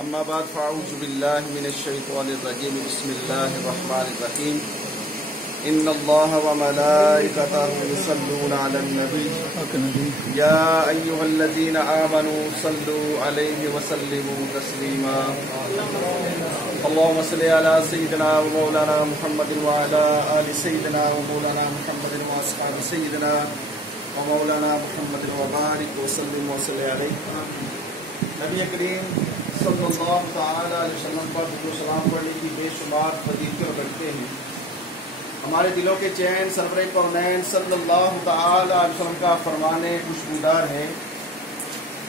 اما بعد فاعوذ باللہ من الشیطان الرجیم بسم اللہ الرحمن الرحیم ان اللہ وملائکتہ یصلون علی النبی یا ایہا الذین آمنوا صلوا علیہ وسلموا تسلیما اللہم صل علی سیدنا و مولانا محمد وعلی آل سیدنا و مولانا محمد واصحاب سیدنا و مولانا محمد وبارک وسلم وصلی علیہ۔ نبی کریم صلی اللہ تعالی علیہ وسلم پر درود و سلام پڑھنے کی بے شمار فضیلتیں رکھتے ہیں۔ ہمارے دلوں کے چین سرور کونین صلی اللہ تعالی علیہ وسلم کا فرمان خوشبودار ہے،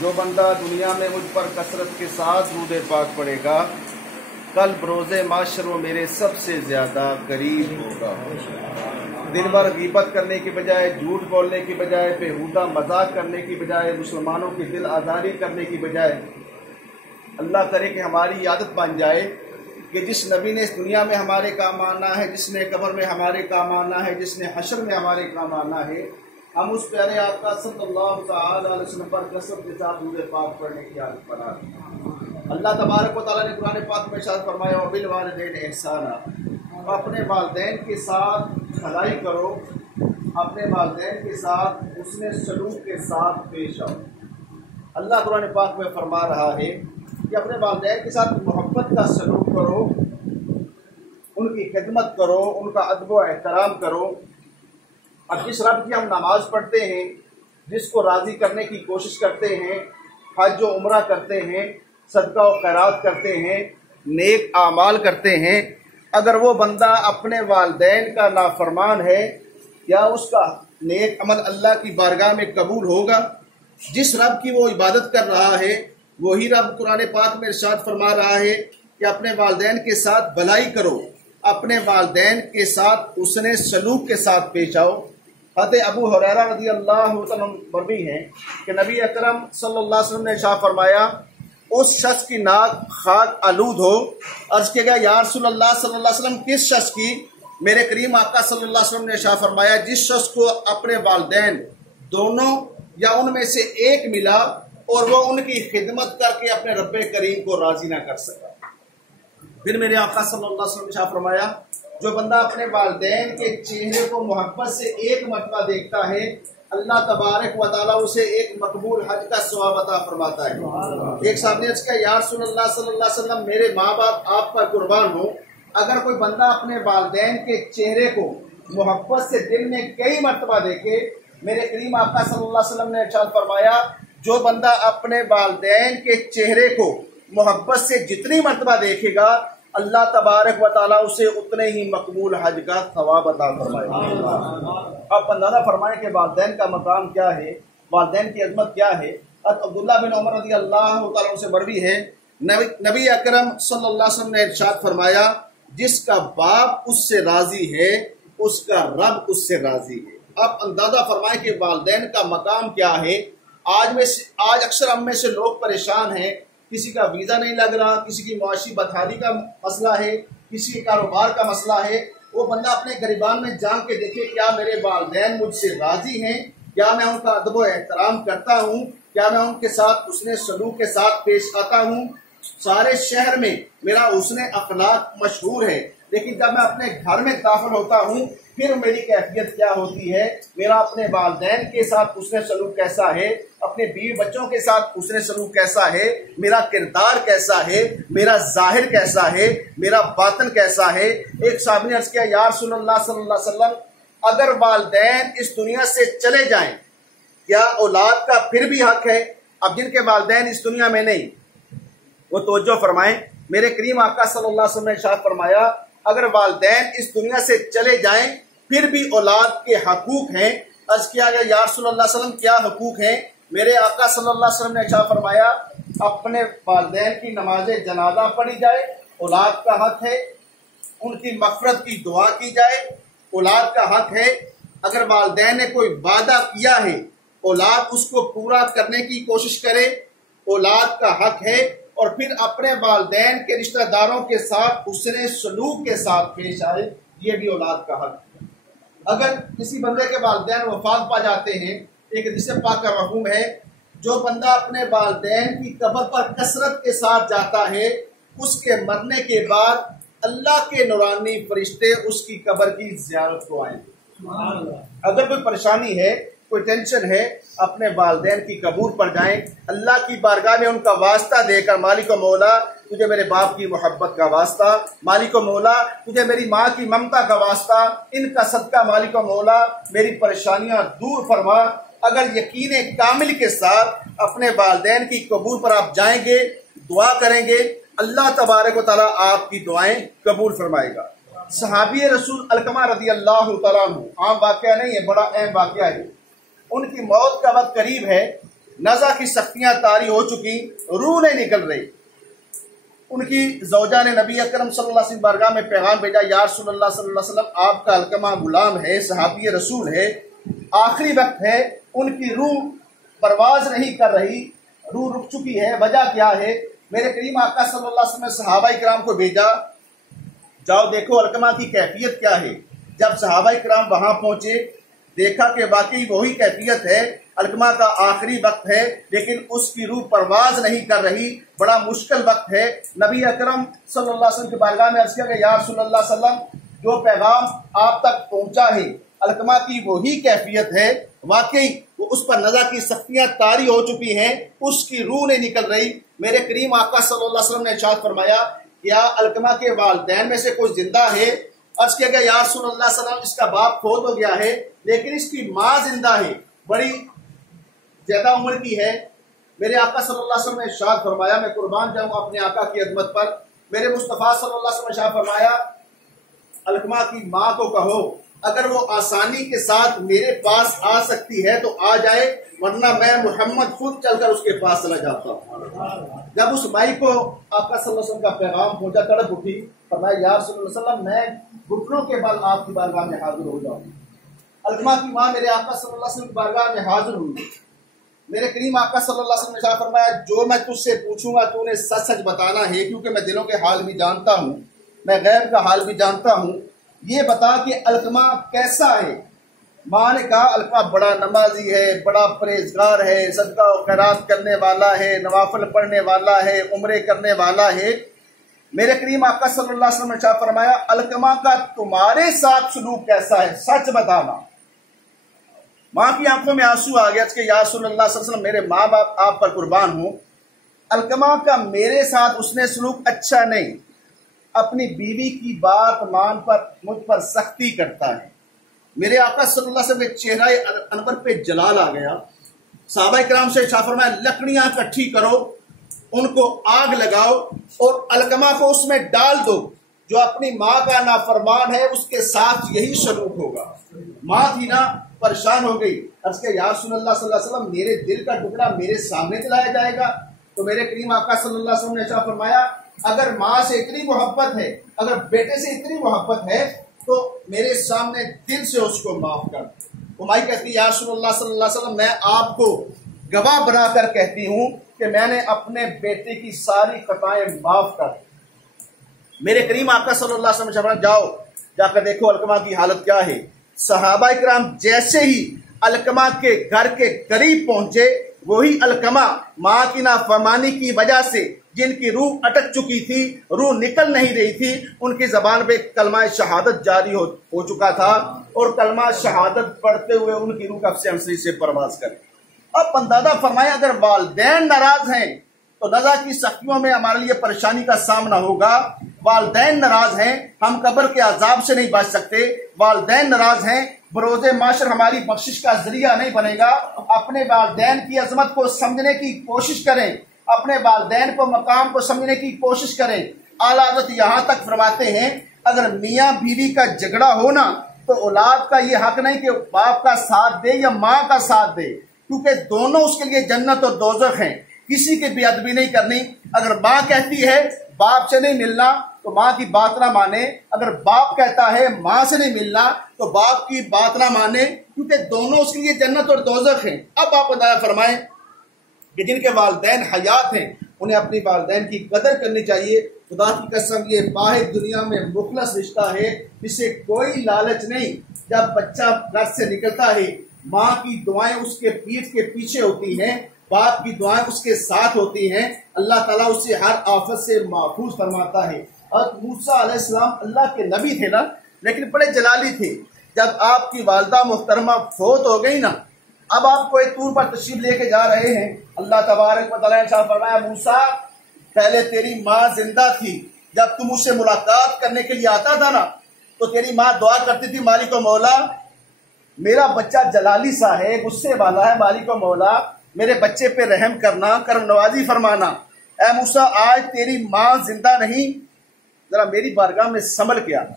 جو بندہ دنیا میں مجھ پر کثرت کے ساتھ درود پاک پڑھے گا، کل بروز معاشر وہ میرے سب سے زیادہ قریب ہوگا۔ دن بھر غیبت کرنے کی بجائے، جھوٹ بولنے کی بجائے، بیہودہ مذاق کرنے کی بجائے، مسلمانوں کی دل آزاری کرنے کی بجائے، اللہ کرے کہ ہماری عادت بن جائے کہ جس نبی نے اس دنیا میں ہمارے کام آنا ہے، جس نے قبر میں ہمارے کام آنا ہے، جس نے حشر میں ہمارے کام آنا ہے، ہم اس پیارے آقا صلی اللہ تعالی علیہ وسلم پر کثرت کے ساتھ درود پاک پڑھنے کی عادت بنا دیں۔ اللہ تبارک و تعالیٰ نے قرآن پاک میں ارشاد فرمایا وبالوالدین احسانا، اپنے والدین کے ساتھ بھلائی کرو، اپنے والدین کے ساتھ حسن سلوک کے ساتھ پیش آؤ۔ اللہ قرآن پاک میں فرما رہا ہے کہ اپنے والدین کے ساتھ محبت کا سلوک کرو، ان کی خدمت کرو، ان کا ادب و احترام کرو۔ اب جس رب کی ہم نماز پڑھتے ہیں، جس کو راضی کرنے کی کوشش کرتے ہیں، حج و عمرہ کرتے ہیں، صدقہ و خیرات کرتے ہیں، نیک اعمال کرتے ہیں، اگر وہ بندہ اپنے والدین کا نافرمان ہے، کیا اس کا نیک عمل اللہ کی بارگاہ میں قبول ہوگا؟ جس رب کی وہ عبادت کر رہا ہے، وہی رب قرآن پاک میں ارشاد فرما رہا ہے کہ اپنے والدین کے ساتھ بھلائی کرو، اپنے والدین کے ساتھ حسن سلوک کے ساتھ پیش آؤ۔ حضرت ابو ہریرہ رضی اللہ عنہ مروی ہے کہ نبی اکرم صلی اللہ علیہ وسلم نے ارشاد فرمایا اس شخص کی ناک خاک آلود ہو۔ عرض کیا گیا یا رسول اللہ صلی اللہ علیہ وسلم کس شخص کی؟ میرے کریم آقا صلی اللہ علیہ وسلم نے ارشاد فرمایا جس شخص کو اپنے والدین دونوں یا ان میں سے ایک ملا اور وہ ان کی خدمت کر کے اپنے رب کریم کو راضی نہ کر سکا۔ پھر میرے آقا صلی اللہ علیہ وسلم نے ارشاد فرمایا جو بندہ اپنے والدین کے چہرے کو محبت سے ایک مرتبہ دیکھتا ہے، اللہ تبارک و تعالیٰ اسے ایک مقبول حج کا ثواب عطا فرماتا ہے۔ ایک صاحب نے عرض کیا یا رسول اللہ صلی اللہ علیہ وسلم میرے ماں باپ آپ پر قربان ہوں، اگر کوئی بندہ اپنے والدین کے چہرے کو محبت سے دل میں کئی مرتبہ دیکھے، میرے کریم آقا صلی اللہ علیہ وسلم نے ارشاد فرمایا جو بندہ اپنے والدین کے چہرے کو محبت سے جتنی مرتبہ دیکھے گا، اللہ تبارک و تعالیٰ اسے اتنے ہی مقبول حج کا ثواب عطا فرمائے گا۔ آپ اندازہ فرمائیں کہ والدین کا مقام کیا ہے، والدین کی عظمت کیا ہے۔ عبداللہ بن عمر رضی اللہ تعالیٰ سے مروی ہے نبی اکرم صلی اللہ علیہ وسلم نے ارشاد فرمایا جس کا باپ اس سے راضی ہے اس کا رب اس سے راضی ہے۔ آپ اندازہ فرمائیں کہ والدین کا مقام کیا ہے۔ آج اکثر ہم میں سے لوگ پریشان ہیں، کسی کا ویزا نہیں لگ رہا، کسی کی معاشی بدحالی کا مسئلہ ہے، کسی کے کاروبار کا مسئلہ ہے۔ وہ بندہ اپنے گریبان میں جان کے دیکھے کیا میرے والدین مجھ سے راضی ہیں، کیا میں ان کا ادب و احترام کرتا ہوں، کیا میں ان کے ساتھ حسن سلوک کے ساتھ پیش آتا ہوں۔ سارے شہر میں میرا حسن اخلاق مشہور ہے، لیکن جب میں اپنے گھر میں داخل ہوتا ہوں پھر میری کیفیت کیا ہوتی ہے، میرا اپنے والدین کے ساتھ حسن سلوک کیسا ہے، اپنے بیوی بچوں کے ساتھ حسن سلوک کیسا ہے، میرا کردار کیسا ہے، میرا ظاہر کیسا ہے، میرا باطن کیسا ہے۔ ایک صاحب نے عرض کیا یا رسول اللہ صلی اللہ علیہ وسلم اگر والدین اس دنیا سے چلے جائیں کیا اولاد کا پھر بھی حق ہے؟ اب جن کے والدین اس دنیا میں نہیں، وہ توجہ فرمائیں، میرے کریم آقا صلی اللہ علیہ وسلم نے ارشاد فرمایا اگر والدین اس دنیا سے چلے جائیں پھر بھی اولاد کے حقوق ہیں۔ عرض کیا گیا یا رسول اللہ صلی اللہ علیہ وسلم کیا حقوق ہیں؟ میرے آقا صلی اللہ علیہ وسلم نے ارشاد فرمایا اپنے والدین کی نماز جنازہ پڑھی جائے، اولاد کا حق ہے، ان کی مغفرت کی دعا کی جائے، اولاد کا حق ہے، اگر والدین نے کوئی وعدہ کیا ہے اولاد اس کو پورا کرنے کی کوشش کرے، اولاد کا حق ہے، اور پھر اپنے والدین کے رشتہ داروں کے ساتھ حسن سلوک کے ساتھ پیش آئے، یہ بھی اولاد کا حق ہے۔ اگر کسی بندے کے والدین وفات پا جاتے ہیں، ایک حدیث پاک کا مفہوم ہے جو بندہ اپنے والدین کی قبر پر کثرت کے ساتھ جاتا ہے، اس کے مرنے کے بعد اللہ کے نورانی فرشتے اس کی قبر کی زیارت کو آئیں گے۔ اگر کوئی پریشانی ہے، کوئی ٹینشن ہے، اپنے والدین کی قبر پر جائیں، اللہ کی بارگاہ میں ان کا واسطہ دے کر، مالک و مولا تجھے میرے باپ کی محبت کا واسطہ، مالک و مولا تجھے میری ماں کی ممتا کا واسطہ، ان کا صدقہ مالک و مولا میری پریشانیاں دور فرما۔ اگر یقین کامل کے ساتھ اپنے والدین کی قبر پر آپ جائیں گے، دعا کریں گے، اللہ تبارک و تعالیٰ آپ کی دعائیں قبول فرمائے گا۔ صحابی رسول علقمہ رضی اللہ تعالیٰ عنہ، عام واقعہ نہیں ہے، بڑا اہم واقعہ ہے۔ ان کی موت کا وقت قریب ہے، نزع کی سختیاں طاری ہو چکی، روح نہیں نکل رہی۔ ان کی زوجہ نے نبی اکرم صلی اللہ علیہ وسلم بارگاہ میں پیغام بھیجا، یا رسول اللہ صلی اللہ علیہ وسلم، آپ کا علقمہ غلام ہے، صحابی رسول ہے، آخری وقت ہے، ان کی روح پرواز نہیں کر رہی، روح رک چکی ہے، وجہ کیا ہے؟ میرے کریم آقا صلی اللہ علیہ وسلم نے صحابہ کرام کو بھیجا، جاؤ دیکھو علقمہ کی کیفیت کیا ہے۔ جب صحابہ کرام وہاں پہنچے، دیکھا کہ واقعی وہی کیفیت ہے، علقمہ کا آخری وقت ہے، لیکن اس کی روح پرواز نہیں کر رہی، بڑا مشکل وقت ہے۔ نبی اکرم صلی اللہ علیہ وسلم کی بارگاہ میں عرض کیا کہ یا رسول اللہ صلی اللہ علیہ وسلم، جو پیغام آپ تک پہنچا ہے، علقمہ کی وہی کیفیت ہے، واقعی وہ اس پر نزع کی سختیاں طاری ہو چکی ہیں، اس کی روح نہیں نکل رہی۔ میرے کریم آقا صلی اللہ علیہ وسلم نے ارشاد فرمایا، کیا علقمہ کے والدین میں سے کوئی زندہ ہے؟ عرض کیا کہ یا رسول اللہ صلی اللہ علیہ وسلم، اس کا باپ فوت ہو گیا ہے، لیکن اس کی ماں زندہ ہے، بڑی زیادہ عمر کی ہے۔ میرے آقا صلی اللہ علیہ وسلم نے ارشاد فرمایا، میں قربان جاؤں اپنے آقا کی عظمت پر، میرے مصطفیٰ صلی اللہ علیہ وسلم نے ارشاد فرمایا، علقمہ کی ماں کو کہو اگر وہ آسانی کے ساتھ میرے پاس آ سکتی ہے تو آ جائے، ورنہ میں محمد خود چل کر اس کے پاس چلا جاتا ہوں۔ جب اس مائی کو آقا صلی اللہ علیہ وسلم کا پیغام پہنچا، تڑپ اٹھی، فرمایا یا رسول اللہ صلی اللہ علیہ وسلم، میں گھٹنوں کے بل آپ کی بارگاہ میں حاضر ہو جاؤں۔ علقمہ کی ماں میرے آقا صلی اللہ علیہ وسلم کی بارگاہ میں حاضر ہوئی۔ میرے کریم آقا صلی اللہ علیہ وسلم نے ارشاد فرمایا، جو میں تجھ سے پوچھوں گا تو نے سچ سچ بتانا ہے، کیونکہ میں دلوں کے حال بھی جانتا ہوں، میں غیب کا حال بھی جانتا ہوں۔ یہ بتا کہ علقمہ کیسا ہے؟ ماں نے کہا علقمہ بڑا نمازی ہے، بڑا پرہیزگار ہے، صدقہ و خیرات کرنے والا ہے، نوافل پڑھنے والا ہے، عمرے کرنے والا ہے۔ میرے کریم آقا صلی اللہ علیہ وسلم نے ارشاد فرمایا، علقمہ کا تمہارے ساتھ سلوک کیسا ہے؟ سچ بتانا۔ ماں کی آنکھوں میں آنسو آ گیا کہ یا رسول اللہ صلی اللہ علیہ وسلم، میرے ماں باپ آپ پر قربان ہوں، علقمہ کا میرے ساتھ اس نے سلوک اچھا نہیں، اپنی بیوی کی بات مان پر مجھ پر سختی کرتا ہے۔ میرے آقا صلی اللہ علیہ وسلم کے چہرہ انور پہ جلال آ گیا۔ صحابہ کرام سے ارشاد فرمایا، لکڑیاں اکٹھی کرو، ان کو آگ لگاؤ اور علقمہ کو اس میں ڈال دو، جو اپنی ماں کا نافرمان ہے اس کے ساتھ یہی سلوک ہوگا۔ ماں تھی نا، پریشان ہو گئی، عرض کہ یا رسول اللہ صلی اللہ علیہ وسلم، میرے دل کا ٹکڑا میرے سامنے چلایا جائے گا؟ تو میرے کریم آقا صلی اللہ علیہ وسلم نے ارشاد فرمایا، اگر ماں سے اتنی محبت ہے، اگر بیٹے سے اتنی محبت ہے تو میرے سامنے دل سے اس کو معاف کر۔ مائی کہتی یا رسول اللہ صلی اللہ علیہ وسلم، میں آپ کو گواہ بنا کر کہتی ہوں کہ میں نے اپنے بیٹے کی ساری خطائیں معاف کر۔ میرے کریم آقا صلی اللہ علیہ وسلم نے جاؤ جا کر دیکھو علقمہ کی حالت کیا ہے۔ صحابہ کرام جیسے ہی علقمہ کے گھر کے قریب پہنچے، وہی علقمہ ماں کی نافرمانی کی وجہ سے جن کی روح اٹک چکی تھی، روح نکل نہیں رہی تھی، ان کی زبان پہ کلمہ شہادت جاری ہو چکا تھا، اور کلمہ شہادت پڑھتے ہوئے ان کی روح کف سے ہمسری سے پرواز کرے۔ اب اندازہ فرمائے، اگر والدین ناراض ہیں تو نزع کی سختیوں میں ہمارے لیے پریشانی کا سامنا ہوگا۔ والدین ناراض ہیں، ہم قبر کے عذاب سے نہیں بچ سکتے۔ والدین ناراض ہیں، بروز معاشر ہماری بخشش کا ذریعہ نہیں بنے گا۔ اپنے والدین کی عظمت کو سمجھنے کی کوشش کریں، اپنے والدین کو مقام کو سمجھنے کی کوشش کریں۔ اعلیٰ حضرت یہاں تک فرماتے ہیں، اگر میاں بیوی کا جھگڑا ہونا تو اولاد کا یہ حق نہیں کہ باپ کا ساتھ دے یا ماں کا ساتھ دے، کیونکہ دونوں اس کے لیے جنت اور دوزخ ہیں، کسی کی بے ادبی نہیں کرنی۔ اگر ماں کہتی ہے باپ سے نہیں ملنا تو ماں کی بات نہ مانے، اگر باپ کہتا ہے ماں سے نہیں ملنا تو باپ کی بات نہ مانے، کیونکہ دونوں اس کے لیے جنت اور دوزخ ہیں۔ اب آپ اندازہ فرمائیں کہ جن کے والدین حیات ہیں انہیں اپنی والدین کی قدر کرنی چاہیے۔ خدا کی قسم یہ واحد دنیا میں مخلص رشتہ ہے جس سے کوئی لالچ نہیں۔ جب بچہ گھر سے نکلتا ہے، ماں کی دعائیں اس کے پیٹھ کے پیچھے ہوتی ہیں، باپ کی دعائیں اس کے ساتھ ہوتی ہیں، اللہ تعالیٰ اسے ہر آفت سے محفوظ فرماتا ہے۔ اور موسیٰ علیہ السلام اللہ کے نبی تھے نا، لیکن بڑے جلالی تھے۔ جب آپ کی والدہ محترمہ فوت ہو گئی نا، اب آپ کوئی طور پر تشریف لے کے جا رہے ہیں، اللہ تبارک و تعالیٰ نے فرمایا موسیٰ پہلے تیری ماں زندہ تھی، جب تم اس سے ملاقات کرنے کے لیے آتا تھا نا تو تیری ماں دعا کرتی تھی مالک و مولا میرا بچہ جلالی سا ہے، غصے والا ہے، مالک و مولا میرے بچے پہ رحم کرنا، کرم نوازی فرمانا۔ اے موسیٰ آج تیری ماں زندہ نہیں، ذرا میری بارگاہ میں سنبھل کے آنا۔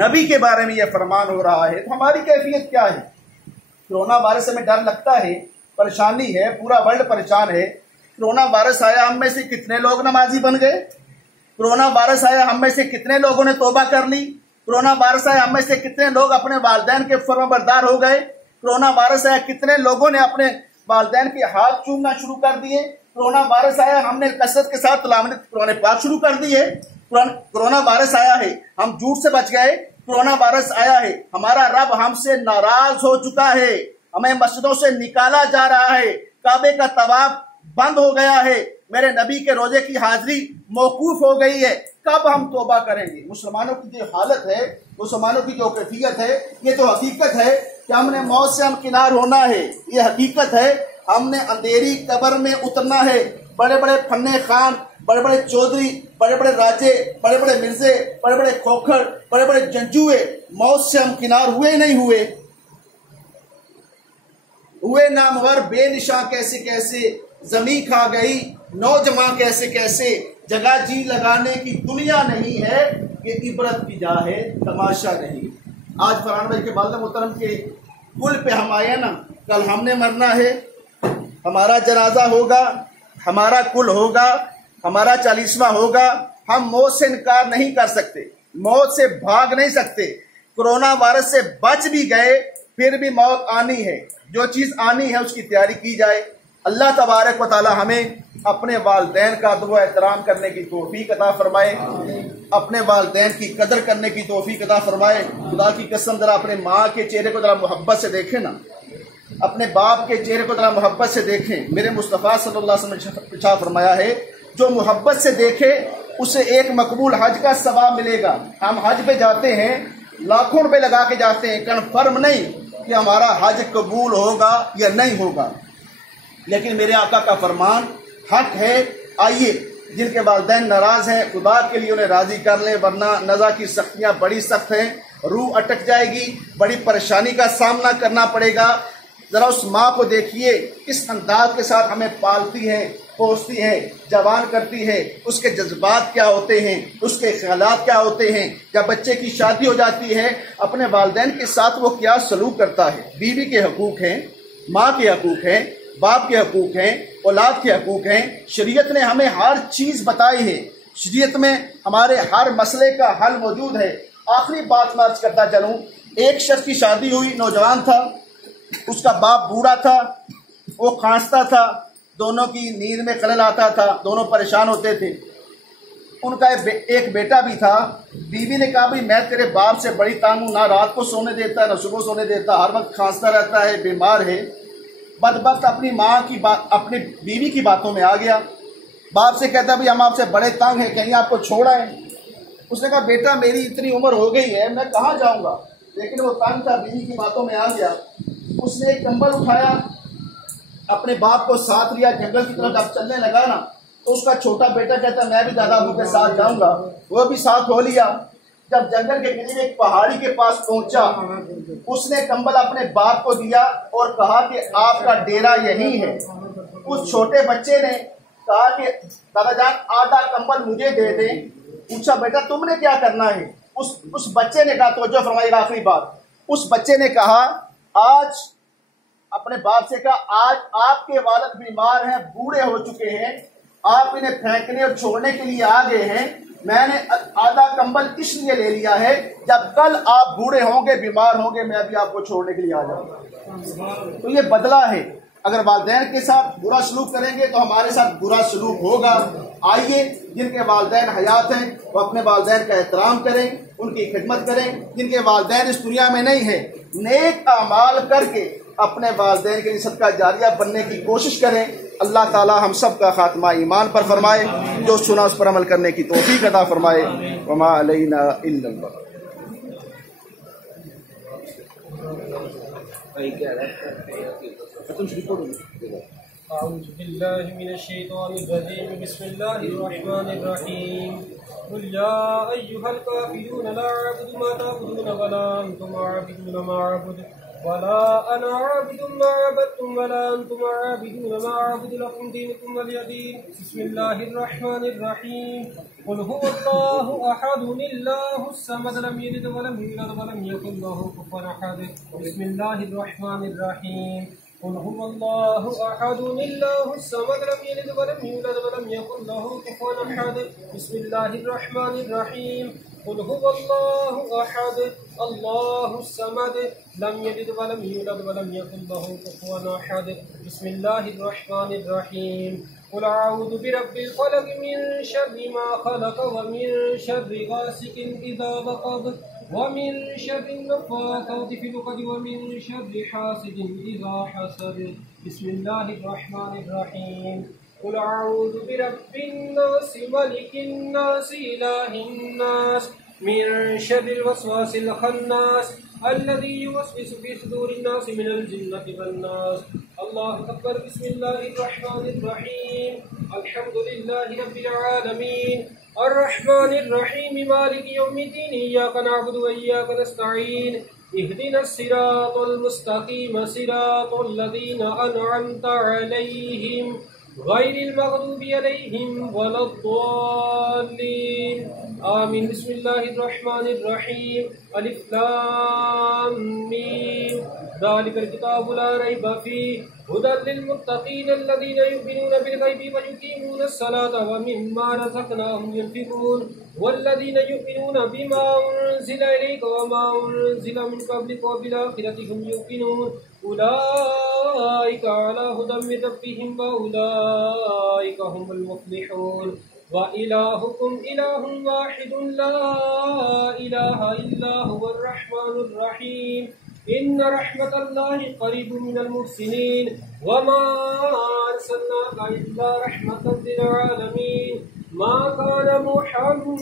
نبی کے بارے میں یہ فرمان ہو رہا ہے، تو ہماری کیفیت کیا ہے؟ کرونا وائرس سے ہمیں ڈر لگتا ہے، پریشانی ہے، پورا ورلڈ پریشان ہے۔ کرونا وائرس آیا، ہم میں سے کتنے لوگ نمازی بن گئے؟ کرونا وائرس آیا، ہم میں سے کتنے لوگوں نے توبہ کر لی؟ کرونا وائرس آیا، ہم میں سے کتنے لوگ اپنے والدین کے فرما بردار ہو گئے؟ کرونا وائرس آیا، کتنے لوگوں نے اپنے والدین کے ہاتھ چومنا شروع کر دیے؟ کرونا وائرس آیا، ہم نے کثرت کے ساتھ تلاوت قرآن پاک شروع کر دی ہے۔ کرونا وائرس آیا ہے، ہم جھوٹ سے بچ گئے۔ کرونا وائرس آیا ہے، ہمارا رب ہم سے ناراض ہو چکا ہے، ہمیں مسجدوں سے نکالا جا رہا ہے، کعبے کا طواف بند ہو گیا ہے، میرے نبی کے روزے کی حاضری موقوف ہو گئی ہے۔ کب ہم توبہ کریں گے؟ مسلمانوں کی جو حالت ہے، مسلمانوں کی جو کیفیت ہے، یہ تو حقیقت ہے کہ ہم نے موت سے ہمکنار ہونا ہے، یہ حقیقت ہے ہم نے اندھیری قبر میں اترنا ہے۔ بڑے بڑے فنے خان، بڑے بڑے چودھری، بڑے بڑے راجے، بڑے بڑے مرزے، بڑے بڑے کھوکھر، بڑے بڑے جنجوئے موت سے ہمکنار ہوئے نہیں ہوئے نامور بے نشاں کیسے کیسے، زمین کھا گئی نوجوان کیسے کیسے، جگہ جی لگانے کی دنیا نہیں ہے، یہ عبرت کی جا ہے، تماشا نہیں۔ آج فرحان بھائی کے والد محترم کے کل پہ ہم آئے نا، کل ہم نے مرنا ہے، ہمارا جنازہ ہوگا، ہمارا کل ہوگا، ہمارا 40واں ہوگا۔ ہم موت سے انکار نہیں کر سکتے، موت سے بھاگ نہیں سکتے۔ کرونا وائرس سے بچ بھی گئے پھر بھی موت آنی ہے، جو چیز آنی ہے اس کی تیاری کی جائے۔ اللہ تبارک و تعالی ہمیں اپنے والدین کا ادب و احترام کرنے کی توفیق عطا فرمائے، اپنے والدین کی قدر کرنے کی توفیق عطا فرمائے۔ خدا کی قسم ذرا اپنے ماں کے چہرے کو ذرا محبت سے دیکھیں نا، اپنے باپ کے چہرے کو ذرا محبت سے دیکھیں۔ میرے مصطفیٰ صلی اللہ علیہ وسلم نے ارشاد فرمایا ہے جو محبت سے دیکھے اسے ایک مقبول حج کا ثواب ملے گا۔ ہم حج پہ جاتے ہیں، لاکھوں روپے لگا کے جاتے ہیں، کنفرم نہیں کہ ہمارا حج قبول ہوگا یا نہیں ہوگا، لیکن میرے آقا کا فرمان حق ہے۔ آئیے جن کے والدین ناراض ہیں خدا کے لیے انہیں راضی کر لیں، ورنہ نزا کی سختیاں بڑی سخت ہیں، روح اٹک جائے گی، بڑی پریشانی کا سامنا کرنا پڑے گا۔ ذرا اس ماں کو دیکھیے کس انداز کے ساتھ ہمیں پالتی ہے، پوستی ہے، جوان کرتی ہے، اس کے جذبات کیا ہوتے ہیں، اس کے خیالات کیا ہوتے ہیں۔ جب بچے کی شادی ہو جاتی ہے اپنے والدین کے ساتھ وہ کیا سلوک کرتا ہے۔ بیوی کے حقوق ہیں، ماں کے حقوق ہیں، باپ کے حقوق ہیں، اولاد کے حقوق ہیں۔ شریعت نے ہمیں ہر چیز بتائی ہے، شریعت میں ہمارے ہر مسئلے کا حل موجود ہے۔ آخری بات میں عرض کرتا چلوں، ایک شخص کی شادی ہوئی، نوجوان تھا، اس کا باپ بوڑھا تھا، وہ کھانستا تھا، دونوں کی نیند میں خلل آتا تھا، دونوں پریشان ہوتے تھے۔ ان کا ایک بیٹا بھی تھا۔ بیوی نے کہا بھائی میں تیرے باپ سے بڑی تنگ ہوں، نہ رات کو سونے دیتا نہ صبح سونے دیتا، ہر وقت کھانستا رہتا ہے، بیمار ہے۔ بدبخت اپنی ماں کی بات، اپنی بیوی کی باتوں میں آ گیا، باپ سے کہتا بھائی ہم آپ سے بڑے تنگ ہیں، کہیں آپ کو چھوڑ آئیں۔ اس نے کہا بیٹا میری اتنی عمر ہو گئی ہے، میں کہاں جاؤں گا، لیکن وہ تنگ تھا، بیوی کی باتوں میں آ گیا۔ اس نے ایک کمبل اٹھایا، اپنے باپ کو ساتھ لیا، جنگل کی طرف جب چلنے لگا نا تو اس کا چھوٹا بیٹا کہتا میں بھی دادا ابو کے ساتھ جاؤں گا، وہ بھی ساتھ ہو لیا۔ جب جنگل کے قریب ایک پہاڑی کے پاس پہنچا، اس نے کمبل اپنے باپ کو دیا اور کہا کہ آپ کا ڈیرا یہی ہے۔ اس چھوٹے بچے نے کہا کہ دادا جان آدھا کمبل مجھے دے دیں۔ پوچھا بیٹا تم نے کیا کرنا ہے؟ اس بچے نے کہا، توجہ فرمائیے آخری بات، اس بچے نے کہا آج اپنے باپ سے کہا آج آپ کے والد بیمار ہیں، بوڑھے ہو چکے ہیں، آپ انہیں پھینکنے اور چھوڑنے کے لیے آ گئے ہیں، میں نے آدھا کمبل اس لیے لے لیا ہے جب کل آپ بوڑھے ہوں گے، بیمار ہوں گے، میں بھی آپ کو چھوڑنے کے لیے آ جاؤں گا۔ تو یہ بدلہ ہے، اگر والدین کے ساتھ برا سلوک کریں گے تو ہمارے ساتھ برا سلوک ہوگا۔ آئیے جن کے والدین حیات ہیں وہ اپنے والدین کا احترام کریں، ان کی خدمت کریں۔ جن کے والدین اس دنیا میں نہیں ہیں، نیک اعمال کر کے اپنے والدین کے لیے صدقہ جاریہ بننے کی کوشش کریں. اللہ تعالی ہم سب کا خاتمہ ایمان پر فرمائے، جو سنا اس پر عمل کرنے کی توفیق عطا فرمائے. وما علینا الا البلاغ. أعوذ بالله من الشيطان الرجيم. بسم الله الرحمن الرحيم. قل يا أيها الكافرون لا أعبد ما تعبدون ولا أنتم عابدون ما أعبد ولا أنا عابد ما عبدتم ولا أنتم عابدون ما أعبد لكم دينكم ولي دين. بسم الله الرحمن الرحيم. قل هو الله أحد الله الصمد لم يلد ولم يولد ولم يكن له كفوا أحد. بسم الله الرحمن الرحيم. قل هو الله أحد الله الصمد لم يلد ولم يولد ولم يكن له كفوا أحد. بسم الله الرحمن الرحيم. قل هو الله أحد الله الصمد لم يلد ولم يولد ولم يكن له كفوا أحد. بسم الله الرحمن الرحيم. قل أعوذ برب الفلق من شر ما خلق ومن شر غاسق إذا وقب ومن شر النفاثات في العقد ومن شر حاسد إذا حسد. بسم الله الرحمن الرحيم. قل أعوذ برب الناس ملك الناس إله الناس من شر الوسواس الخناس الذي يوسوس في صدور الناس من الجنة والناس. الله أكبر. بسم الله الرحمن الرحيم. الحمد لله رب العالمين الرحمن الرحيم مالك يوم الدين. إياك نعبد وإياك نستعين. اهدنا الصراط المستقيم صراط الذين أنعمت عليهم غير المغضوب عليهم ولا الضالين آمين. بسم الله الرحمن الرحيم. ألف لام ميم ذلك الكتاب لا ريب فيه هدى للمتقين الذين يؤمنون بالغيب ويقيمون الصلاة ومما رزقناهم ينفقون والذين يؤمنون بما أنزل إليك وما أنزل من قبلك وبالآخرة هم يوقنون أولئك على هدى من ربهم وأولئك هم المفلحون. وإلهكم إله واحد لا إله إلا هو الرحمن الرحيم. إن رحمة الله قريب من المحسنين. وما أرسلناك إلا رحمة للعالمين. ما كان محمد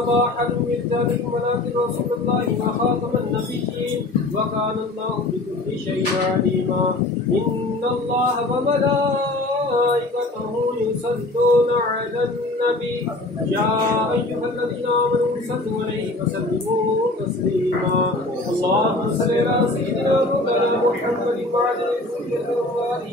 أبا أحد من رجالكم ولكن رسول الله وخاتم النبيين وكان الله بكل شيء عليما. إن الله وملائكته يصلون على النبي يا أيها الذين آمنوا صلوا عليه وسلموا تسليما. اللهم صل على سيدنا مولانا محمد وعلى آله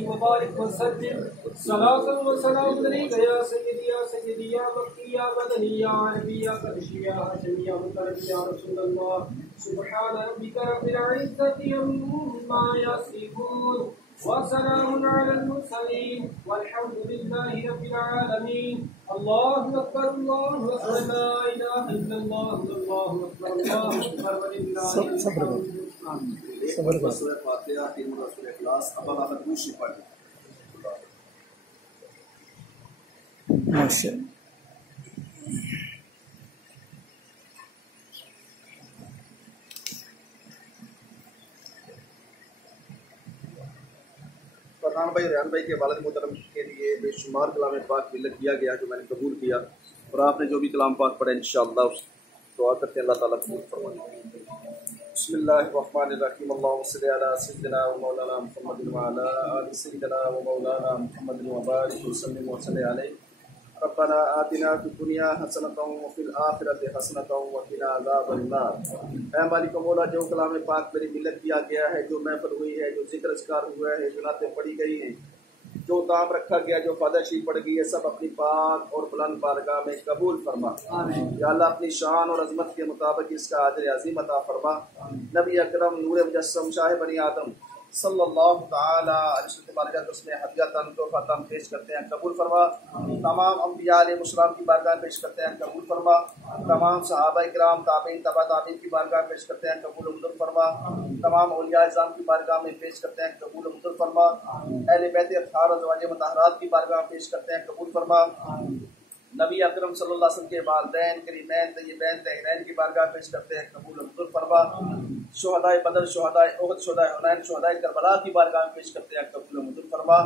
وبارك وسلم صلاة وسلام عليك يا سيدي يا سيدي يا مكي يا مدني يا عربي يا قرشي يا هاشمي يا مطلب يا رسول الله. سبحان ربك رب العزة عما يصفون وسلام على المرسلين والحمد لله رب العالمين. الله أكبر الله أكبر لا إله إلا الله الله أكبر الله أكبر ولله الحمد. سورہ فاتحہ 3 مرتبہ سورہ اخلاص اب آپ دوسری پڑھ ماشاء فرحان بھائی ریحان بھائی کے والد محترم کے لیے بے شمار کلام پاک ملت کیا گیا جو میں نے قبول کیا، اور آپ نے جو بھی کلام پاک پڑھا انشاءاللہ دعا کرتے ہیں اللہ تعالیٰ قبول فرمائے. بسم اللہ الرحمن الرحیم. اللہم صلی علی سیدنا و مولانا محمد وعلی آل سیدنا و مولانا محمد وبارک وسلم وصلی علیہ. ربنا آتنا فی الدنیا حسنۃ وفی الآخرۃ حسنۃ وقنا عذاب النار. اے مالک و مولا، جو کلام پاک میری ملت کیا گیا ہے، جو محفل ہوئی ہے، جو ذکر اذکار ہوا ہے، جو نعتیں پڑھی گئی ہیں، جو دام رکھا گیا، جو فاتحہ شریف پڑھ گئی ہے، سب اپنی پاک اور بلند بارگاہ میں قبول فرما. یا اللہ اپنی شان اور عظمت کے مطابق اس کا اجر عظیم عطا فرما. نبی اکرم نور مجسم شاہ بنی آدم صلی اللہ تعالی علیہ وسلم اس میں ہدیہ تحفہ پیش کرتے ہیں، قبول فرما. تمام انبیاء علیہ السلام کی بارگاہ پیش کرتے ہیں، قبول فرما. تمام صحابہ کرام تابعین تبع تابعین کی بارگاہ پیش کرتے ہیں، قبول منظور فرما. تمام اولیاء اعظام کی بارگاہ میں پیش کرتے ہیں، قبول منظور فرما. اہل بیت اطہار و ازواج مطہرات کی بارگاہ میں پیش کرتے ہیں، قبول فرما. نبی اکرم صلی اللہ علیہ وسلم کے والدین کریمین طیبین طاہرین کی بارگاہ پیش کرتے ہیں، قبول منظور فرما. شہدائے بدر، شہدائے احد، شہدائے حنین، شہدائے کربلا کی بارگاہ میں پیش کرتے ہیں، قبول و منظور فرما۔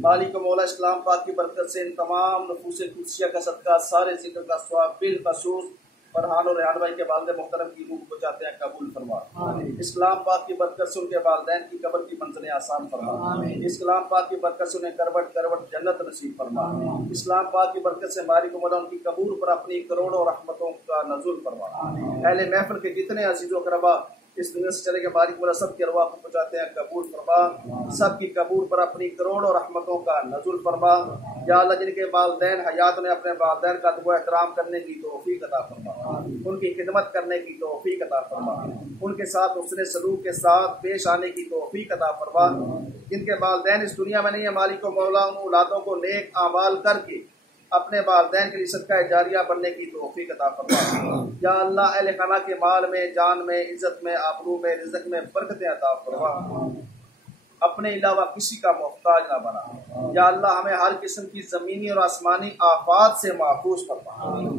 مالک و مولا اسلام پاک کی برکت سے ان تمام نفوس قدسیہ کا صدقہ، سارے ذکر کا ثواب بالخصوص فرحان اور ریحان بھائی کے والد محترم کی روح کو چاہتے ہیں، قبول فرما۔ اسلام پاک کی برکت سے ان کے والدین کی قبر کی منزلیں آسان فرما۔ اسلام پاک کی برکت سے انہیں کروٹ کروٹ جنت نصیب فرما۔ اسلام پاک کی برکت سے مالک و مولا ان کی قبور پر اپنی کروڑوں رحمتوں کا نزول فرما۔ اہل محفل کے جتنے عزیز و اقربا اس دنیا سے چلے گئے، مالک مولا سب کی ارواح کو پہنچاتے ہیں، قبول فرما۔ سب کی قبور پر اپنی کروڑوں رحمتوں کا نزول فرما۔ یا اللہ جن کے والدین حیات نے اپنے والدین کا ادب و احترام کرنے کی توفیق عطا فرما، ان کی خدمت کرنے کی توفیق عطا فرما، ان کے ساتھ حسن سلوک کے ساتھ پیش آنے کی توفیق عطا فرما۔ جن کے والدین اس دنیا میں نہیں ہے، مالک و مولا ان اولادوں کو نیک اعمال کر کے اپنے والدین کے لیے صدقہ جاریہ بننے کی توفیق عطا فرما۔ یا اللہ اہل خانہ کے مال میں، جان میں، عزت میں، آبرو میں، رزق میں برکتیں عطا فرما، اپنے علاوہ کسی کا محتاج نہ بنا۔ یا اللہ ہمیں ہر قسم کی زمینی اور آسمانی آفات سے محفوظ فرما۔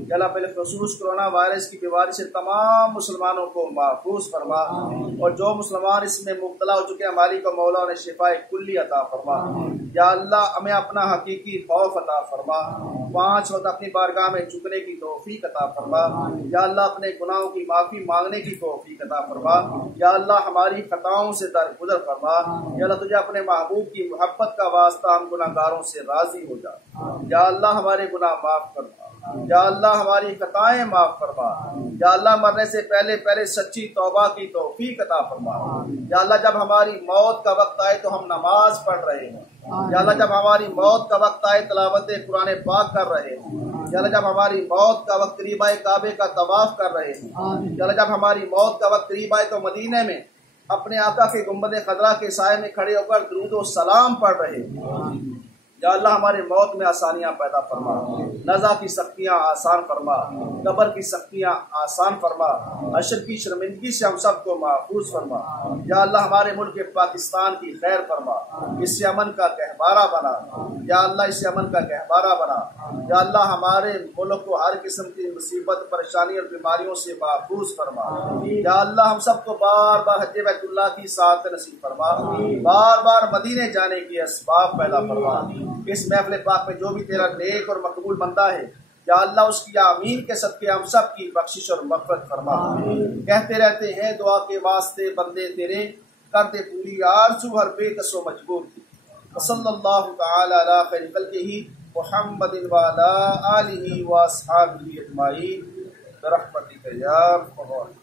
یا اللہ بالخصوص کرونا وائرس کی بیماری سے تمام مسلمانوں کو محفوظ فرما، اور جو مسلمان اس میں مبتلا ہو چکے ہیں مالک و مولا انہیں شفاء کلی عطا فرما۔ یا اللہ ہمیں اپنا حقیقی خوف عطا فرما، 5 وقت اپنی بارگاہ میں جھکنے کی توفیق عطا فرما۔ یا اللہ اپنے گناہوں کی معافی مانگنے کی توفیق عطا فرما۔ یا اللہ ہماری خطاؤں سے درگزر فرما۔ یا اللہ تجھے اپنے محبوب کی محبت کا واسطہ ہم گناہگاروں سے راضی ہو جا۔ یا اللہ ہمارے گناہ معاف فرما۔ یا اللہ ہماری خطائیں معاف فرما۔ یا اللہ مرنے سے پہلے پہلے سچی توبہ کی توفیق عطا فرما۔ یا اللہ جب ہماری موت کا وقت آئے تو ہم نماز پڑھ رہے ہوں۔ یا اللہ جب ہماری موت کا وقت آئے تلاوت قرآن پاک کر رہے ہوں۔ یا اللہ جب ہماری موت کا وقت قریب آئے کعبے کا طواف کر رہے ہوں۔ یا اللہ جب ہماری موت کا وقت قریب آئے تو مدینے میں اپنے آقا کے گنبد خضرا کے سائے میں کھڑے ہو کر درود و سلام پڑھ رہے ہوں۔ یا اللہ ہمارے موت میں آسانیاں پیدا فرما، نزا کی سختیاں آسان فرما، قبر کی سختیاں آسان فرما، حشر کی شرمندگی سے ہم سب کو محفوظ فرما۔ یا اللہ ہمارے ملک پاکستان کی خیر فرما، اس سے امن کا گہوارہ بنا۔ یا اللہ اس سے امن کا گہوارہ بنا۔ یا اللہ ہمارے ملک کو ہر قسم کی مصیبت، پریشانی اور بیماریوں سے محفوظ فرما۔ یا اللہ ہم سب کو بار بار حج بیت اللہ کی سعادت نصیب فرما، بار بار مدینے جانے کی اسباب پیدا فرما۔ اس محفل پاک میں جو بھی تیرا نیک اور مقبول بندہ ہے، یا اللہ اس کی آمین کے صدقے ہم سب کی بخشش اور مغفرت فرما۔ کہتے رہتے ہیں دعا کے واسطے بندے تیرے، کر دے پوری آرزو ہر بے کس و مجبور کی۔ صلی اللہ تعالی علی خیر خلقہ محمد وعلی آلہ واصحابہ اجمعین برحمتک یا ارحم الراحمین۔